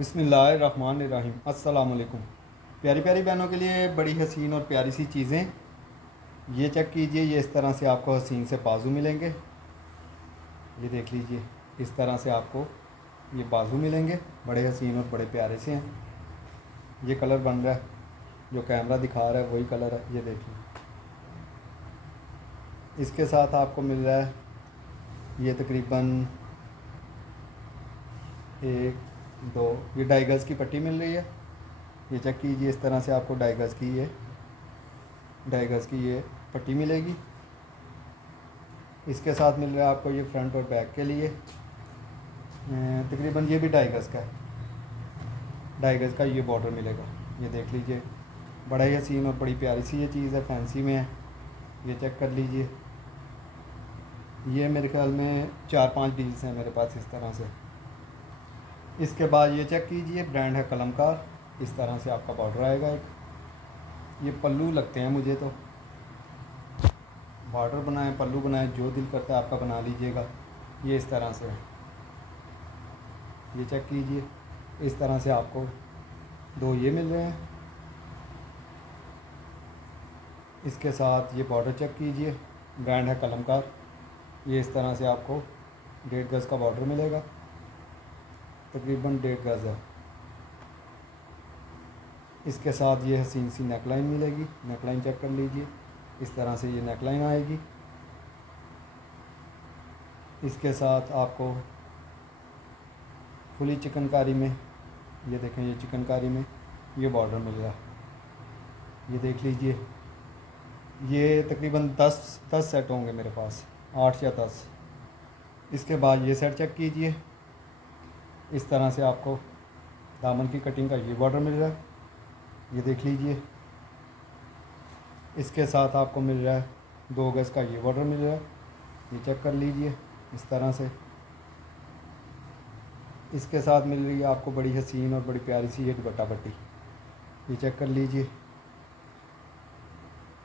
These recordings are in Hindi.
बिस्मिल्लाहिर्रहमानिर्रहीम। अस्सलाम वालेकुम। प्यारी प्यारी बहनों के लिए बड़ी हसीन और प्यारी सी चीज़ें। ये चेक कीजिए, ये इस तरह से आपको हसीन से बाजू मिलेंगे। ये देख लीजिए, इस तरह से आपको ये बाजू मिलेंगे, बड़े हसीन और बड़े प्यारे से हैं। ये कलर बन रहा है, जो कैमरा दिखा रहा है वही कलर है। ये देखिए, इसके साथ आपको मिल रहा है ये तकरीबन एक दो, ये 2.5 गज़ की पट्टी मिल रही है। ये चेक कीजिए, इस तरह से आपको 2.5 गज़ की ये 2.5 गज़ की ये पट्टी मिलेगी। इसके साथ मिल रहा है आपको ये फ्रंट और बैक के लिए तकरीबन ये भी 2.5 गज़ का है। 2.5 गज़ का ये बॉर्डर मिलेगा। ये देख लीजिए, बड़ा ही हसीन और बड़ी प्यारी सी ये चीज़ है, फैंसी में है। ये चेक कर लीजिए, ये मेरे ख्याल में 4-5 डील्स हैं मेरे पास इस तरह से। इसके बाद ये चेक कीजिए, ब्रांड है कलमकार। इस तरह से आपका बॉर्डर आएगा एक। ये पल्लू लगते हैं मुझे तो, बॉर्डर बनाएं पल्लू बनाएं, जो दिल करता है आपका बना लीजिएगा। ये इस तरह से है। ये चेक कीजिए, इस तरह से आपको दो ये मिल रहे हैं। इसके साथ ये बॉर्डर चेक कीजिए, ब्रांड है कलमकार। ये इस तरह से आपको 1.5 गज़ का बॉर्डर मिलेगा, तकरीबन 1.5 गज़ है। इसके साथ ये हसीन सी नेकलाइन मिलेगी। नेकलाइन चेक कर लीजिए, इस तरह से ये नेकलाइन आएगी। इसके साथ आपको फुली चिकनकारी में, ये देखें, ये चिकनकारी में ये बॉर्डर मिल रहा है। ये देख लीजिए, ये तकरीबन 10 सेट होंगे मेरे पास, 8 या 10। इसके बाद ये सेट चेक कीजिए, इस तरह से आपको दामन की कटिंग का ये बॉर्डर मिल रहा है। ये देख लीजिए, इसके साथ आपको मिल रहा है 2 गज़ का ये बॉर्डर मिल रहा है। ये चेक कर लीजिए, इस तरह से। इसके साथ मिल रही है आपको बड़ी हसीन और बड़ी प्यारी सी ये दुपट्टा पट्टी। ये चेक कर लीजिए,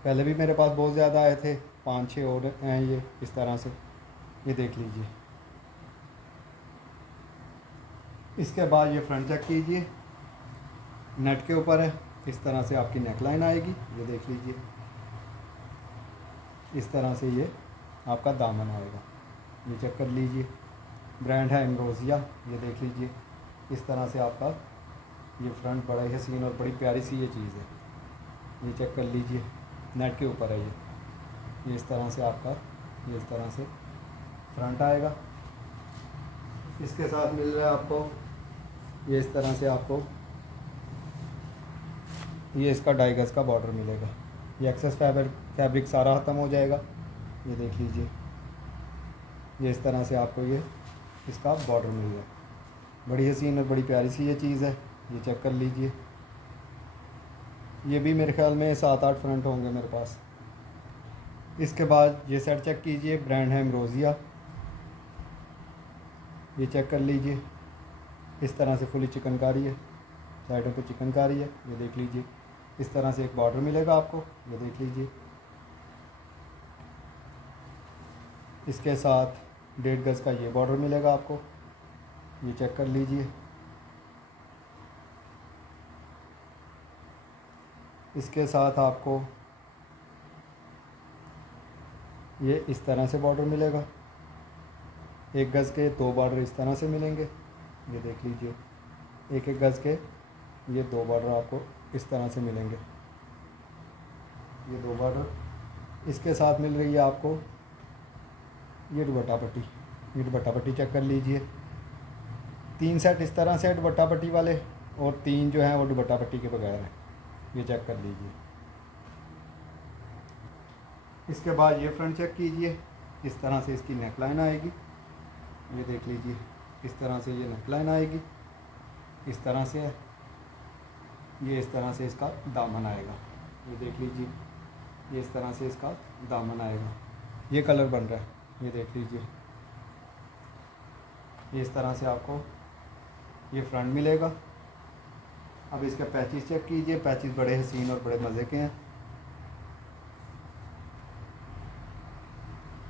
पहले भी मेरे पास बहुत ज़्यादा आए थे, 5-6 और हैं ये इस तरह से। ये देख लीजिए। इसके बाद ये फ्रंट चेक कीजिए, नेट के ऊपर है। इस तरह से आपकी नेकलाइन आएगी। ये देख लीजिए, इस तरह से ये आपका दामन आएगा। ये चेक कर लीजिए, ब्रांड है एम्ब्रोसिया। ये देख लीजिए, इस तरह से आपका ये फ्रंट बड़ा ही हसीन और बड़ी प्यारी सी ये चीज़ है। ये चेक कर लीजिए, नेट के ऊपर है ये इस तरह से आपका, ये इस तरह से फ्रंट आएगा। इसके साथ मिल रहा है आपको ये इस तरह से आपको ये इसका 2.5 गज़ का बॉर्डर मिलेगा। ये एक्सेस फैब्रिक सारा ख़त्म हो जाएगा। ये देख लीजिए, ये इस तरह से आपको ये इसका बॉर्डर मिल रहा है। बड़ी हसीन और बड़ी प्यारी सी ये चीज़ है। ये चेक कर लीजिए, ये भी मेरे ख्याल में 7-8 फ्रंट होंगे मेरे पास। इसके बाद ये सेट चेक कीजिए, ब्रांड है एम्ब्रोसिया। ये चेक कर लीजिए, इस तरह से फुली चिकनकारी है, साइडों पे चिकनकारी है। ये देख लीजिए, इस तरह से एक बॉर्डर मिलेगा आपको। ये देख लीजिए, इसके साथ 1.5 गज़ का ये बॉर्डर मिलेगा आपको। ये चेक कर लीजिए, इसके साथ आपको ये इस तरह से बॉर्डर मिलेगा। 1 गज़ के 2 बॉर्डर इस तरह से मिलेंगे। ये देख लीजिए, 1-1 गज़ के ये 2 बॉर्डर आपको इस तरह से मिलेंगे। ये 2 बॉर्डर। इसके साथ मिल रही है आपको ये दुपट्टा पट्टी। ये दुपट्टा पट्टी चेक कर लीजिए, 3 सेट इस तरह से दुपट्टा पट्टी वाले, और 3 जो हैं वो दुपट्टा पट्टी के बगैर हैं। ये चेक कर लीजिए। इसके बाद ये फ्रंट चेक कीजिए, इस तरह से इसकी नेकलाइन आएगी। ये देख लीजिए, इस तरह से ये नेकलाइन आएगी, इस तरह से है। ये इस तरह से इसका दामन आएगा। ये देख लीजिए, ये इस तरह से इसका दामन आएगा। ये कलर बन रहा है। ये देख लीजिए, ये इस तरह से आपको ये फ्रंट मिलेगा। अब इसके पैचेस चेक कीजिए, पैचेस बड़े हसीन और बड़े मज़े के हैं।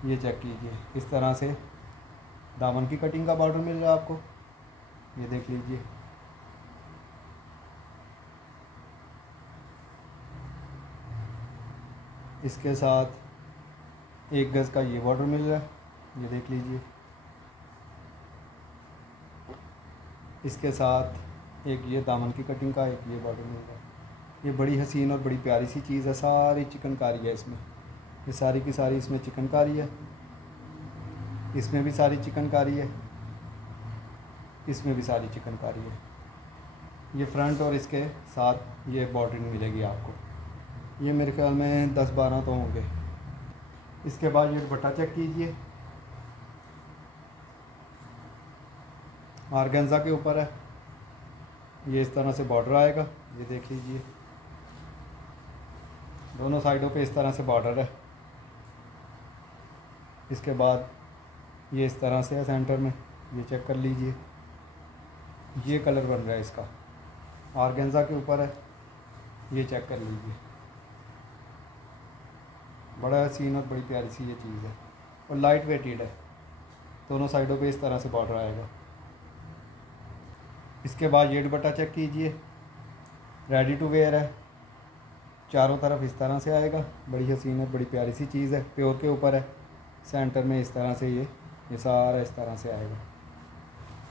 ये चेक कीजिए, इस तरह से दामन की कटिंग का बॉर्डर मिल रहा है आपको। ये देख लीजिए, इसके साथ 1 गज़ का ये बॉर्डर मिल रहा है, ये देख लीजिए। इसके साथ एक ये दामन की कटिंग का एक ये बॉर्डर मिल रहा है। ये बड़ी हसीन और बड़ी प्यारी सी चीज़ है, सारी चिकनकारी है इसमें, ये सारी की सारी इसमें चिकनकारी है, इसमें भी सारी चिकनकारी है, इसमें भी सारी चिकनकारी है। ये फ्रंट और इसके साथ ये बॉर्डरिंग मिलेगी आपको, ये मेरे ख्याल में 10-12 तो होंगे। इसके बाद ये दुपट्टा चेक कीजिए, ऑर्गेन्जा के ऊपर है, ये इस तरह से बॉर्डर आएगा, ये देख लीजिए। दोनों साइडों पे इस तरह से बॉर्डर है। इसके बाद ये इस तरह से है सेंटर में, ये चेक कर लीजिए। ये कलर बन रहा है इसका, ऑर्गेन्जा के ऊपर है, ये चेक कर लीजिए। बड़ा हसीन और बड़ी प्यारी सी ये चीज़ है और लाइट वेटेड है। दोनों साइडों पे इस तरह से बॉर्डर आएगा। इसके बाद ये दुपट्टा चेक कीजिए, रेडी टू वेयर है, चारों तरफ इस तरह से आएगा। बड़ी हसीन है, बड़ी प्यारी सी चीज़ है, प्योर के ऊपर है। सेंटर में इस तरह से ये सारा इस तरह से आएगा।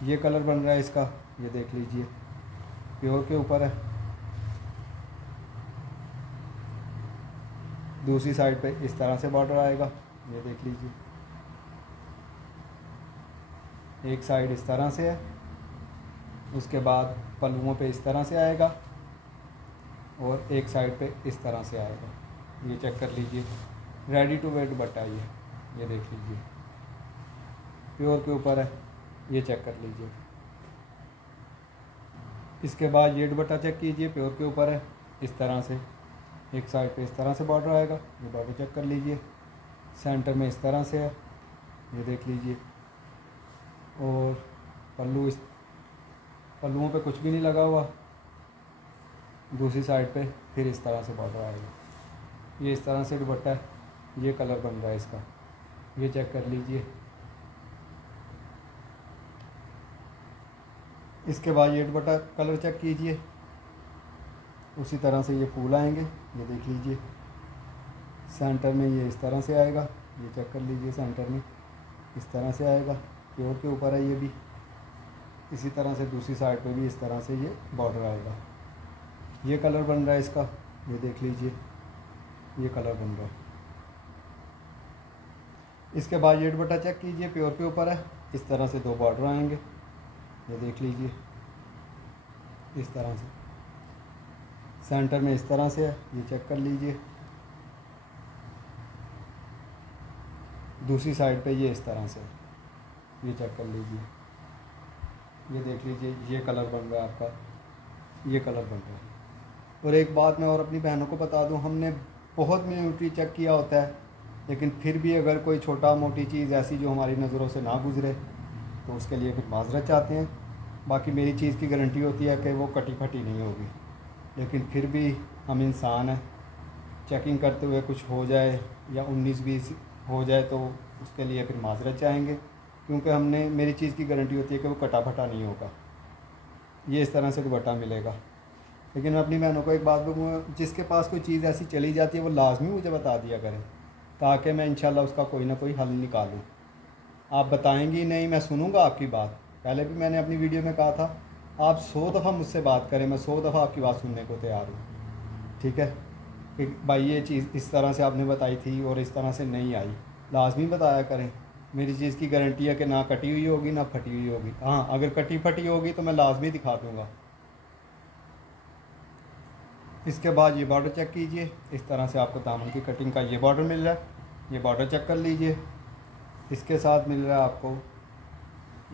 ये कलर बन रहा है इसका, ये देख लीजिए, प्योर के ऊपर है। दूसरी साइड पे इस तरह से बॉर्डर आएगा, ये देख लीजिए। एक साइड इस तरह से है, उसके बाद पल्लुओं पे इस तरह से आएगा और एक साइड पे इस तरह से आएगा। ये चेक कर लीजिए, रेडी टू वेयर दुपट्टा ये देख लीजिए, प्योर के ऊपर है, ये चेक कर लीजिए। इसके बाद ये दुपट्टा चेक कीजिए, प्योर के ऊपर है, इस तरह से एक साइड पे इस तरह से बॉर्डर आएगा, ये बॉर्डर चेक कर लीजिए। सेंटर में इस तरह से है, ये देख लीजिए। और पल्लू, इस पल्लुओं पे कुछ भी नहीं लगा हुआ। दूसरी साइड पे फिर इस तरह से बॉर्डर आएगा। ये इस तरह से दुपट्टा है, ये कलर बन रहा है इसका, ये चेक कर लीजिए। इसके बाद ये दुपट्टा कलर चेक कीजिए, उसी तरह से ये फूल आएंगे, ये देख लीजिए। सेंटर में ये इस तरह से आएगा, ये चेक कर लीजिए। सेंटर में इस तरह से आएगा, प्योर के ऊपर है ये भी। इसी तरह से दूसरी साइड पे भी इस तरह से ये बॉर्डर आएगा। ये कलर बन रहा है इसका, ये देख लीजिए, ये कलर बन रहा है। इसके बाद ये दुपट्टा चेक कीजिए, प्योर के ऊपर है, इस तरह से 2 बॉर्डर आएंगे, ये देख लीजिए। इस तरह से सेंटर में इस तरह से है, ये चेक कर लीजिए। दूसरी साइड पे ये इस तरह से, ये चेक कर लीजिए। ये देख लीजिए, ये कलर बन रहा है आपका, ये कलर बन रहा है। और एक बात मैं और अपनी बहनों को बता दूं, हमने बहुत मिनूटली चेक किया होता है, लेकिन फिर भी अगर कोई छोटा मोटी चीज़ ऐसी जो हमारी नज़रों से ना गुज़रे तो उसके लिए फिर माजरत चाहते हैं। बाकी मेरी चीज़ की गारंटी होती है कि वो कटी फटी नहीं होगी, लेकिन फिर भी हम इंसान हैं, चेकिंग करते हुए कुछ हो जाए या 19-20 हो जाए तो उसके लिए फिर माजरत चाहेंगे, क्योंकि हमने, मेरी चीज़ की गारंटी होती है कि वो कटा फटा नहीं होगा। ये इस तरह से दुपट्टा मिलेगा। लेकिन मैं अपनी बहनों को एक बात बोलूँगा, जिसके पास कोई चीज़ ऐसी चली जाती है वो लाजमी मुझे बता दिया करें, ताकि मैं इंशाल्लाह उसका कोई ना कोई हल निकालूँ। आप बताएंगी नहीं, मैं सुनूँगा आपकी बात। पहले भी मैंने अपनी वीडियो में कहा था, आप 100 दफ़ा मुझसे बात करें, मैं 100 दफ़ा आपकी बात सुनने को तैयार हूँ। ठीक है कि भाई ये चीज़ इस तरह से आपने बताई थी और इस तरह से नहीं आई, लाजमी बताया करें। मेरी चीज़ की गारंटी है कि ना कटी हुई होगी ना फटी हुई होगी। हाँ, अगर कटी फटी होगी तो मैं लाजमी दिखा दूँगा। इसके बाद ये बॉर्डर चेक कीजिए, इस तरह से आपको दामन की कटिंग का ये बॉर्डर मिल रहा है, ये बॉर्डर चेक कर लीजिए। इसके साथ मिल रहा है आपको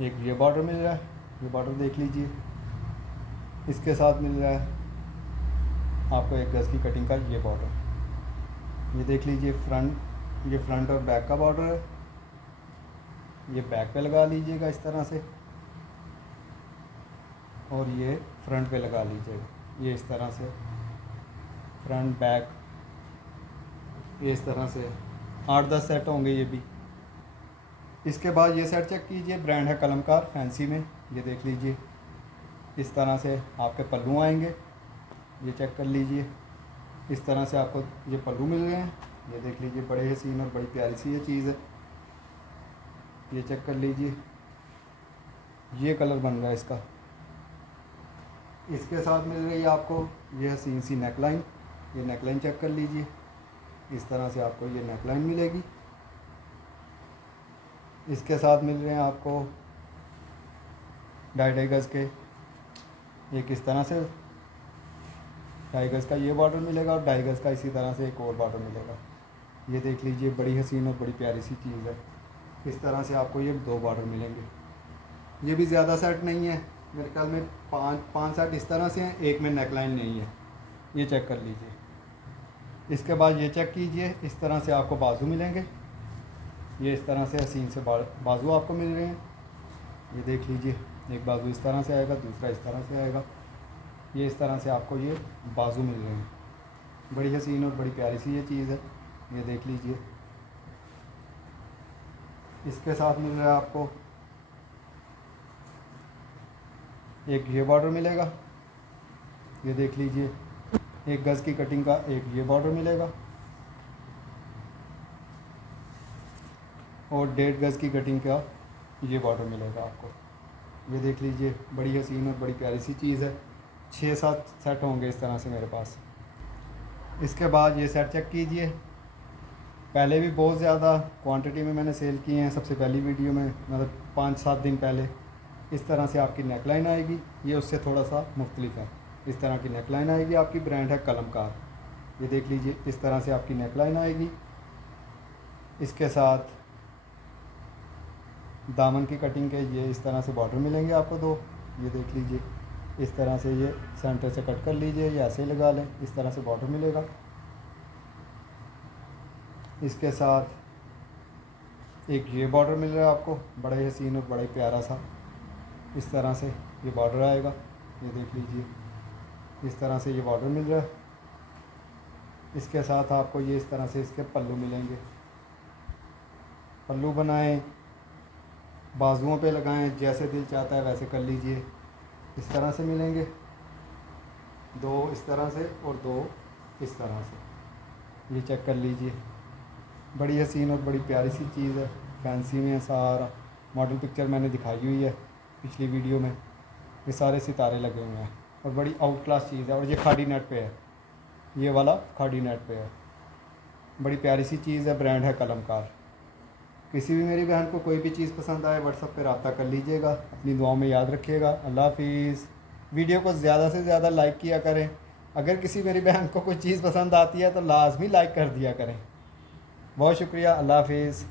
एक ये बॉर्डर मिल रहा है, ये बॉर्डर देख लीजिए। इसके साथ मिल रहा है आपको 1 गज़ की कटिंग का ये बॉर्डर, ये देख लीजिए। ये फ्रंट और बैक का बॉर्डर है, ये बैक पे लगा लीजिएगा इस तरह से, और ये फ्रंट पे लगा लीजिएगा, ये इस तरह से फ्रंट बैक, ये इस तरह से 8-10 सेट होंगे ये भी। इसके बाद ये सेट चेक कीजिए, ब्रांड है कलमकार फैंसी में, ये देख लीजिए। इस तरह से आपके पल्लू आएंगे, ये चेक कर लीजिए। इस तरह से आपको ये पल्लू मिल रहे हैं, ये देख लीजिए, बड़े हसीन और बड़ी प्यारी सी ये चीज़ है। ये चेक कर लीजिए, ये कलर बन रहा है इसका। इसके साथ मिल रही है आपको ये हसीन सी नेकलाइन। ये नेकलाइन चेक कर लीजिए, इस तरह से आपको ये नेकलाइन मिलेगी। इसके साथ मिल रहे हैं आपको 2.5 गज़ के एक इस तरह से 2.5 गज़ का ये बॉर्डर मिलेगा और 2.5 गज़ का इसी तरह से एक और बॉर्डर मिलेगा। ये देख लीजिए, बड़ी हसीन और बड़ी प्यारी सी चीज़ है। इस तरह से आपको ये 2 बॉर्डर मिलेंगे। ये भी ज़्यादा सेट नहीं है, मेरे ख्याल में 5 सेट इस तरह से हैं, एक में नेकलाइन नहीं है। ये चेक कर लीजिए। इसके बाद ये चेक कीजिए, इस तरह से आपको बाजू मिलेंगे। ये इस तरह से हसीन से बाजू आपको मिल रहे हैं। ये देख लीजिए, एक बाजू इस तरह से आएगा, दूसरा इस तरह से आएगा। ये इस तरह से आपको ये बाजू मिल रहे हैं। बड़ी हसीन और बड़ी प्यारी सी ये चीज़ है। ये देख लीजिए। इसके साथ मिल रहा है आपको एक ये बॉर्डर मिलेगा। ये देख लीजिए, 1 गज़ की कटिंग का एक ये बॉर्डर मिलेगा और 1.5 गज़ की कटिंग का ये बॉर्डर मिलेगा आपको। ये देख लीजिए, बड़ी हसीन और बड़ी प्यारी सी चीज़ है। 6-7 सेट होंगे इस तरह से मेरे पास। इसके बाद ये सेट चेक कीजिए, पहले भी बहुत ज़्यादा क्वांटिटी में मैंने सेल किए हैं। सबसे पहली वीडियो में मतलब 5-7 दिन पहले इस तरह से आपकी नेकलाइन आएगी। ये उससे थोड़ा सा मुख्तलिफ है। इस तरह की नेकलाइन आएगी आपकी, ब्रांड है कलमकार। ये देख लीजिए, इस तरह से आपकी नेकलाइन आएगी। इसके साथ दामन की कटिंग के ये इस तरह से बॉर्डर मिलेंगे आपको 2। ये देख लीजिए, इस तरह से ये सेंटर से कट कर लीजिए या ऐसे ही लगा लें, इस तरह से बॉर्डर मिलेगा। इसके साथ एक ये बॉर्डर मिल रहा है आपको, बड़े हसीन और बड़े प्यारा सा। इस तरह से ये बॉर्डर आएगा। ये देख लीजिए, इस तरह से ये बॉर्डर मिल रहा है। इसके साथ आपको ये इस तरह से इसके पल्लू मिलेंगे। पल्लू बनाएं, बाजुओं पे लगाएं, जैसे दिल चाहता है वैसे कर लीजिए। इस तरह से मिलेंगे, 2 इस तरह से और 2 इस तरह से। ये चेक कर लीजिए, बड़ी हसीन और बड़ी प्यारी सी चीज़ है। फैंसी में है सारा। मॉडल पिक्चर मैंने दिखाई हुई है पिछली वीडियो में। ये सारे सितारे लगे हुए हैं और बड़ी आउट क्लास चीज़ है। और ये खाड़ी नेट पे है, ये वाला खाड़ी नेट पे है। बड़ी प्यारी सी चीज़ है, ब्रांड है कलमकार। किसी भी मेरी बहन को कोई भी चीज़ पसंद आए व्हाट्सएप पे रब्ता कर लीजिएगा। अपनी दुआओं में याद रखिएगा। अल्लाह हाफिज़। वीडियो को ज़्यादा से ज़्यादा लाइक किया करें। अगर किसी मेरी बहन को कोई चीज़ पसंद आती है तो लाजमी लाइक कर दिया करें। बहुत शुक्रिया। अल्लाह हाफिज़।